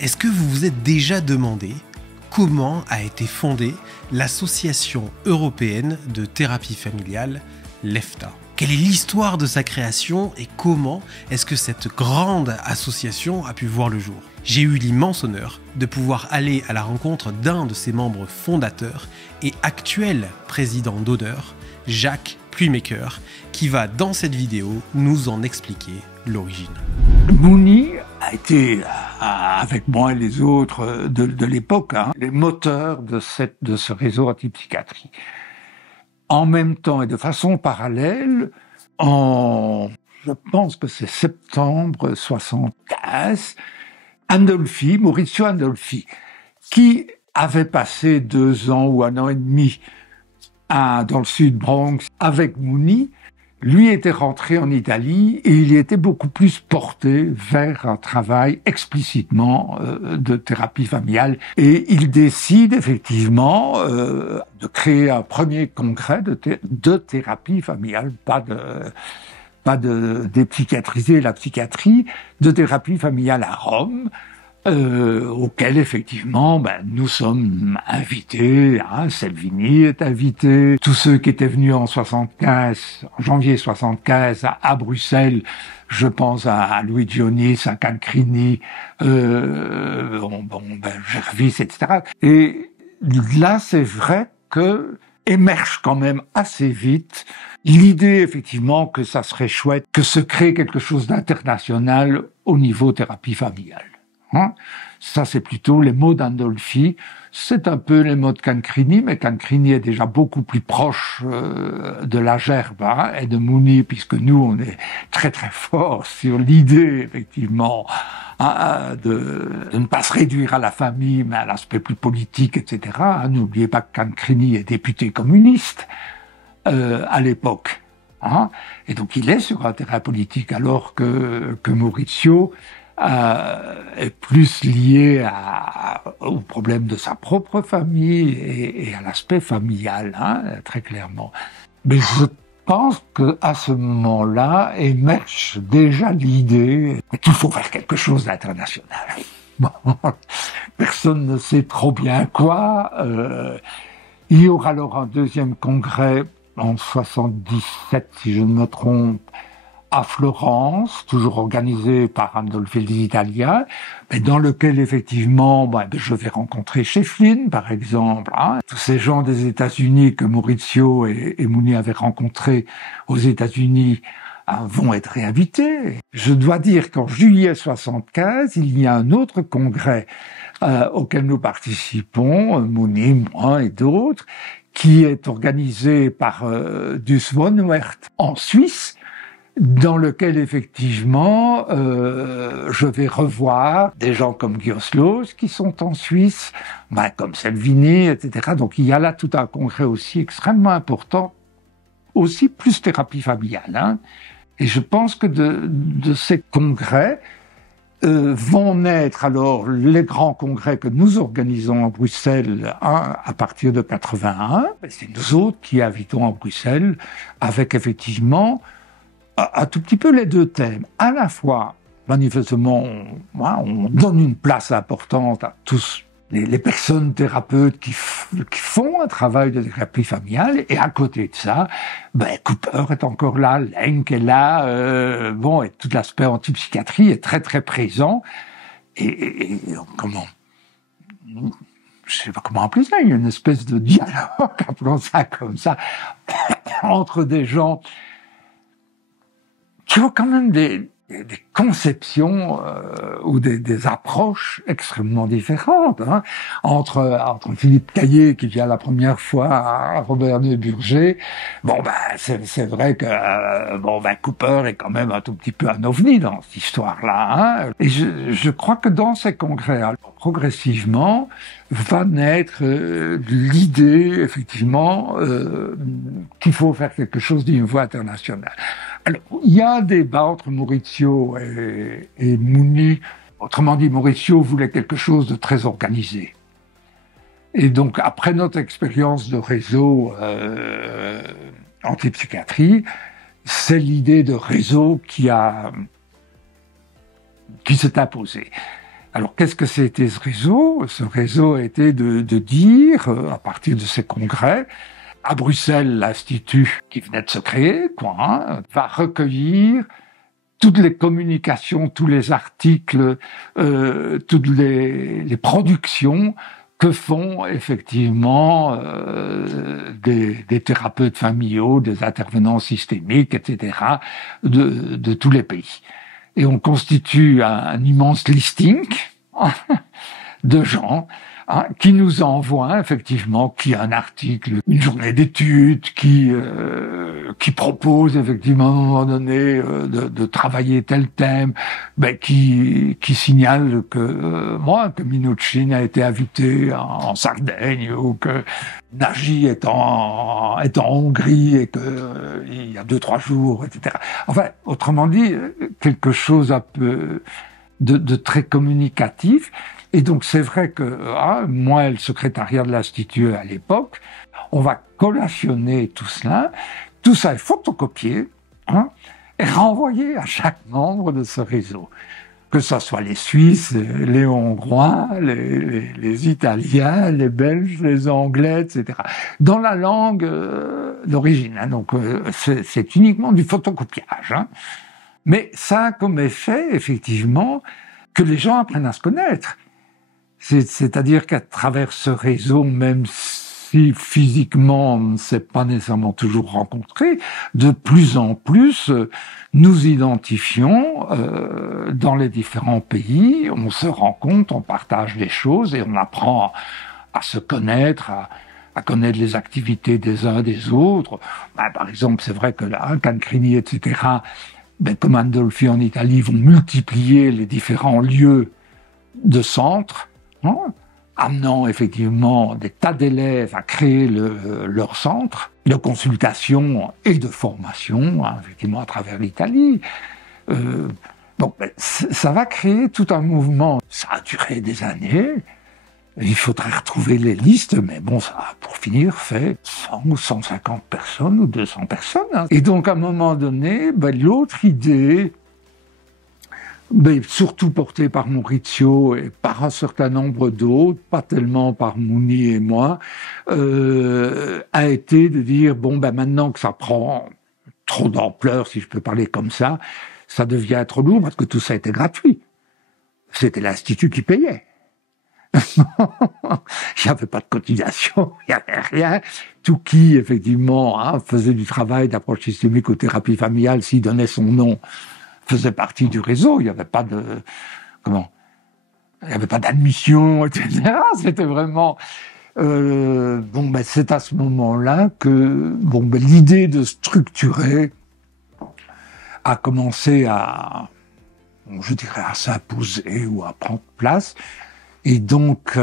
Est-ce que vous vous êtes déjà demandé comment a été fondée l'Association européenne de thérapie familiale, l'EFTA? Quelle est l'histoire de sa création et comment est-ce que cette grande association a pu voir le jour? J'ai eu l'immense honneur de pouvoir aller à la rencontre d'un de ses membres fondateurs et actuel président d'honneur, Jacques Pluymaker, qui va dans cette vidéo nous en expliquer l'origine. Mouni a été, avec moi et les autres de l'époque, les moteurs de ce réseau antipsychiatrie. En même temps et de façon parallèle, je pense que c'est septembre 75, Maurizio Andolfi, qui avait passé 2 ans ou 1 an et demi dans le sud Bronx avec Mouni, lui était rentré en Italie et il était beaucoup plus porté vers un travail explicitement de thérapie familiale. Et il décide effectivement de créer un premier congrès de thérapie familiale, pas de dépsychiatriser la psychiatrie, de thérapie familiale à Rome, auquel effectivement nous sommes invités, Salvini est invité, tous ceux qui étaient venus en janvier 75 à Bruxelles, je pense à Luigi Dionis, à Cancrini, Gervis, etc. Et là, c'est vrai que émerge quand même assez vite l'idée effectivement que ça serait chouette que se crée quelque chose d'international au niveau thérapie familiale. Ça, c'est plutôt les mots d'Andolfi. C'est un peu les mots de Cancrini, mais Cancrini est déjà beaucoup plus proche de la gerbe et de Mouni, puisque nous, on est très très fort sur l'idée, effectivement, de ne pas se réduire à la famille, mais à l'aspect plus politique, etc. N'oubliez pas que Cancrini est député communiste à l'époque. Et donc, il est sur un terrain politique, alors que Maurizio est plus lié au problème de sa propre famille et à l'aspect familial, très clairement. Mais je pense qu'à ce moment-là émerge déjà l'idée qu'il faut faire quelque chose d'international. Bon, personne ne sait trop bien quoi. Il y aura alors un deuxième congrès en 77, si je ne me trompe, à Florence, toujours organisé par Andolfi et les Italiens, mais dans lequel effectivement je vais rencontrer Schäfflin, par exemple, tous ces gens des États-Unis que Maurizio et Mouni avaient rencontrés aux États-Unis vont être réinvités. Je dois dire qu'en juillet 75, il y a un autre congrès auquel nous participons, Mouni, moi et d'autres, qui est organisé par Dus Vonwert en Suisse, dans lequel effectivement je vais revoir des gens comme Gioslos qui sont en Suisse, comme Salvini, etc. Donc il y a là tout un congrès aussi extrêmement important, aussi plus thérapie familiale. Et je pense que de ces congrès vont naître alors les grands congrès que nous organisons à Bruxelles à partir de 81. C'est nous autres qui invitons à Bruxelles avec effectivement un tout petit peu les deux thèmes. À la fois, manifestement, on donne une place importante à tous les personnes thérapeutes qui font un travail de thérapie familiale, et à côté de ça, Cooper est encore là, Lenk est là, et tout l'aspect antipsychiatrie est très très présent, et comment, je sais pas comment appeler ça, il y a une espèce de dialogue, appelons ça comme ça, entre des gens qui ont quand même des conceptions ou des approches extrêmement différentes. Entre Philippe Caillé, qui vient la première fois à Robert Neuburger, c'est vrai que Cooper est quand même un tout petit peu un ovni dans cette histoire-là. Et je crois que dans ces congrès, progressivement, va naître l'idée, effectivement, qu'il faut faire quelque chose d'une voie internationale. Alors, il y a un débat entre Maurizio et Mouni. Autrement dit, Maurizio voulait quelque chose de très organisé. Et donc, après notre expérience de réseau antipsychiatrie, c'est l'idée de réseau qui s'est imposée. Alors, qu'est-ce que c'était ce réseau? Ce réseau a été de dire, à partir de ces congrès, à Bruxelles, l'Institut qui venait de se créer, va recueillir toutes les communications, tous les articles, toutes les productions que font effectivement des thérapeutes familiaux, des intervenants systémiques, etc., de tous les pays. Et on constitue un immense listing de gens qui nous envoient effectivement, qui a un article, une journée d'études, qui propose effectivement à un moment donné de travailler tel thème, qui signale que Minuchin a été invité en Sardaigne, ou que Nagy est en Hongrie et que il y a 2-3 jours, etc. Enfin, autrement dit, quelque chose un peu de très communicatif. Et donc c'est vrai que moi, le secrétariat de l'Institut à l'époque, on va collationner tout ça est photocopié et renvoyé à chaque membre de ce réseau. Que ce soit les Suisses, les Hongrois, les Italiens, les Belges, les Anglais, etc. Dans la langue d'origine. Donc c'est uniquement du photocopiage. Mais ça a comme effet, effectivement, que les gens apprennent à se connaître. C'est-à-dire qu'à travers ce réseau, même si physiquement on ne s'est pas nécessairement toujours rencontrés, de plus en plus, nous identifions dans les différents pays, on se rencontre, on partage des choses et on apprend à se connaître, à connaître les activités des uns des autres. Par exemple, c'est vrai que là, Cancrini, etc., comme Andolfi en Italie, vont multiplier les différents lieux de centres, amenant effectivement des tas d'élèves à créer leur centre de consultation et de formation, effectivement à travers l'Italie. Ça va créer tout un mouvement. Ça a duré des années. Il faudrait retrouver les listes, mais ça a pour finir fait 100 ou 150 personnes ou 200 personnes. Et donc à un moment donné, l'autre idée, surtout porté par Maurizio et par un certain nombre d'autres, pas tellement par Mouni et moi, a été de dire, maintenant que ça prend trop d'ampleur, si je peux parler comme ça devient trop lourd, parce que tout ça était gratuit. C'était l'Institut qui payait. Il n'y avait pas de cotisation, il n'y avait rien. Tout qui, effectivement, faisait du travail d'approche systémique ou thérapie familiale, s'il donnait son nom, faisait partie du réseau. Il n'y avait pas d'admission, etc. C'était vraiment c'est à ce moment-là que l'idée de structurer a commencé à s'imposer ou à prendre place. Et donc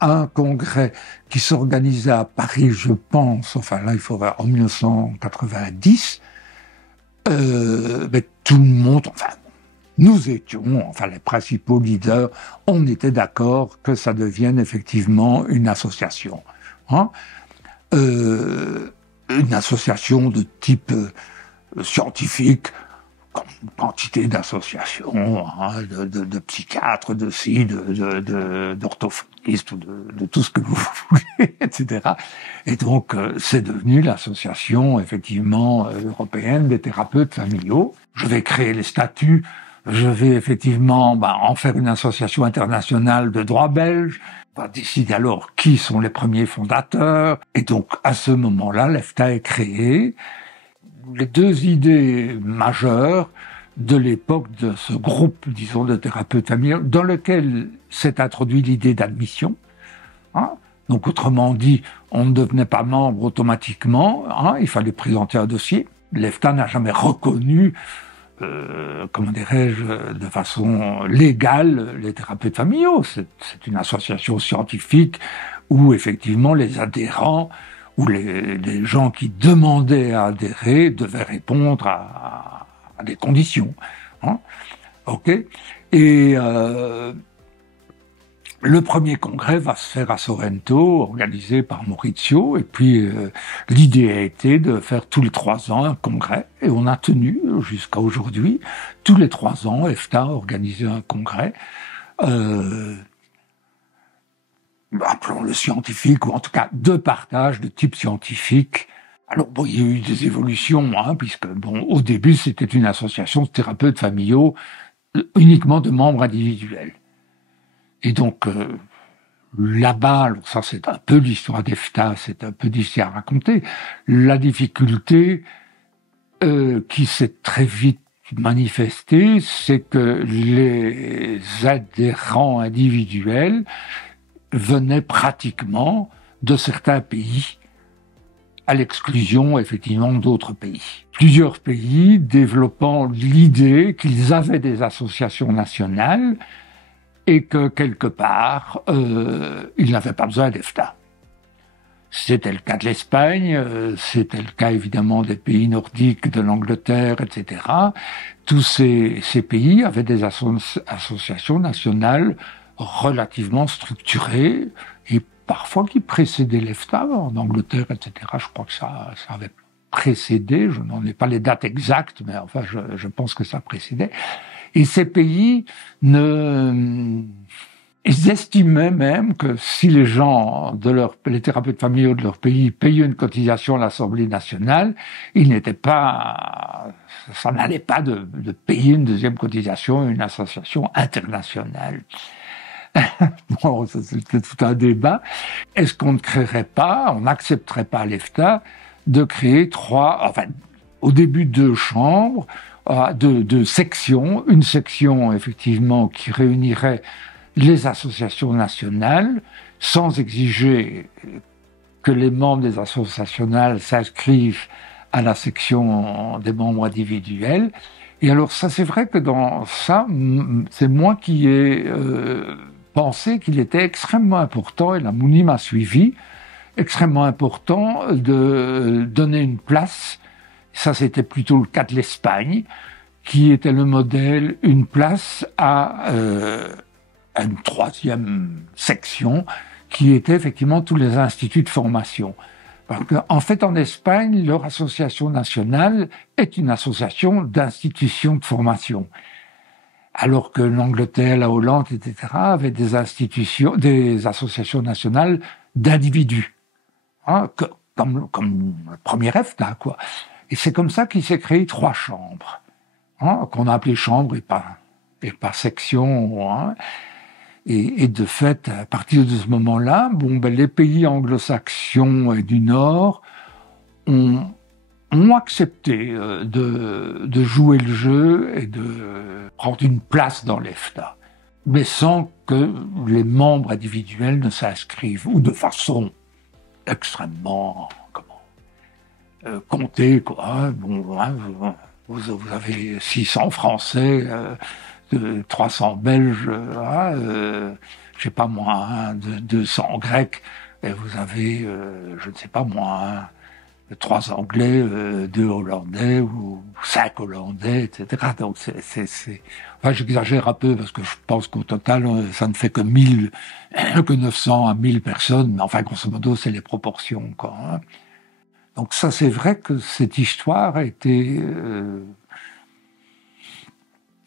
un congrès qui s'organisait à Paris, je pense, il faudrait en 1990. Tout le monde, nous étions, les principaux leaders, on était d'accord que ça devienne effectivement une association. Une association de type scientifique, comme quantité d'associations, de psychiatres, d'orthophonistes, ou de tout ce que vous voulez, etc. Et donc, c'est devenu l'association, effectivement, européenne des thérapeutes familiaux. Je vais créer les statuts, je vais effectivement en faire une association internationale de droit belge. On va décider alors qui sont les premiers fondateurs. Et donc, à ce moment-là, l'EFTA est créée. Les deux idées majeures de l'époque de ce groupe, disons, de thérapeutes familiaux, dans lequel s'est introduit l'idée d'admission. Donc, autrement dit, on ne devenait pas membre automatiquement, il fallait présenter un dossier. L'EFTA n'a jamais reconnu, de façon légale, les thérapeutes familiaux. C'est une association scientifique où, effectivement, les adhérents où les gens qui demandaient à adhérer devaient répondre à des conditions. OK. Et le premier congrès va se faire à Sorrento, organisé par Maurizio, et puis l'idée a été de faire tous les 3 ans un congrès, et on a tenu jusqu'à aujourd'hui, tous les 3 ans, EFTA a organisé un congrès appelons-le scientifique, ou en tout cas de partage de type scientifique. Alors bon, il y a eu des évolutions, puisque bon, au début c'était une association de thérapeutes familiaux uniquement de membres individuels. Et donc là-bas, alors ça c'est un peu l'histoire d'EFTA, c'est un peu difficile à raconter. La difficulté qui s'est très vite manifestée, c'est que les adhérents individuels venaient pratiquement de certains pays, à l'exclusion effectivement d'autres pays. Plusieurs pays développant l'idée qu'ils avaient des associations nationales et que quelque part, ils n'avaient pas besoin d'EFTA. C'était le cas de l'Espagne, c'était le cas évidemment des pays nordiques, de l'Angleterre, etc. Tous ces pays avaient des associations nationales relativement structurées et parfois qui précédaient l'EFTA. En Angleterre, etc., je crois que ça avait précédé, je n'en ai pas les dates exactes, mais enfin je pense que ça précédait. Et ces pays ils estimaient même que si les gens les thérapeutes familiaux de leur pays payaient une cotisation à l'Assemblée nationale, ça n'allait pas de payer une deuxième cotisation à une association internationale. Bon, ça c'était tout un débat. Est-ce qu'on ne créerait pas, on n'accepterait pas à l'EFTA de créer au début 2 chambres, 2 sections, une section effectivement qui réunirait les associations nationales, sans exiger que les membres des associations nationales s'inscrivent à la section des membres individuels. Et alors ça, c'est vrai que dans ça, c'est moi qui ai pensé qu'il était extrêmement important, et la Mouni m'a suivi, extrêmement important de donner une place, ça c'était plutôt le cas de l'Espagne, qui était le modèle, une place à une 3e section qui était effectivement tous les instituts de formation. Parce qu'en fait, en Espagne, leur association nationale est une association d'institutions de formation. Alors que l'Angleterre, la Hollande, etc. avaient des associations nationales d'individus. Comme le premier EFTA, quoi. Et c'est comme ça qu'il s'est créé 3 chambres, qu'on a appelées chambres et pas sections, Et de fait, à partir de ce moment-là, les pays anglo-saxons et du Nord ont accepté de jouer le jeu et de prendre une place dans l'EFTA, mais sans que les membres individuels ne s'inscrivent, ou de façon extrêmement comptée, quoi. Vous avez 600 Français, 300 Belges, je sais pas moi, 200 Grecs, et vous avez, je ne sais pas moi, 3 Anglais, 2 Hollandais ou 5 Hollandais, etc. Donc enfin, j'exagère un peu parce que je pense qu'au total, ça ne fait que 900 à 1000 personnes, mais enfin, grosso modo, c'est les proportions, quoi. Donc ça, c'est vrai que cette histoire a été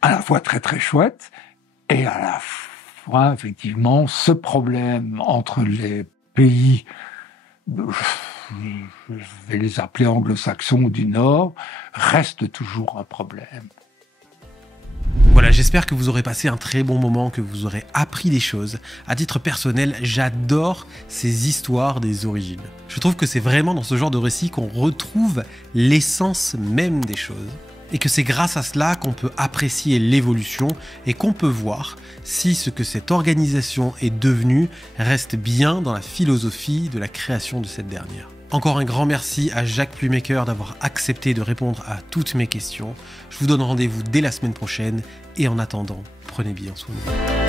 à la fois très très chouette et à la fois effectivement ce problème entre les pays, je vais les appeler anglo-saxons du Nord, reste toujours un problème. Voilà, j'espère que vous aurez passé un très bon moment, que vous aurez appris des choses. À titre personnel, j'adore ces histoires des origines. Je trouve que c'est vraiment dans ce genre de récit qu'on retrouve l'essence même des choses. Et que c'est grâce à cela qu'on peut apprécier l'évolution et qu'on peut voir si ce que cette organisation est devenue reste bien dans la philosophie de la création de cette dernière. Encore un grand merci à Jacques Plumaker d'avoir accepté de répondre à toutes mes questions. Je vous donne rendez-vous dès la semaine prochaine et en attendant, prenez bien soin de vous.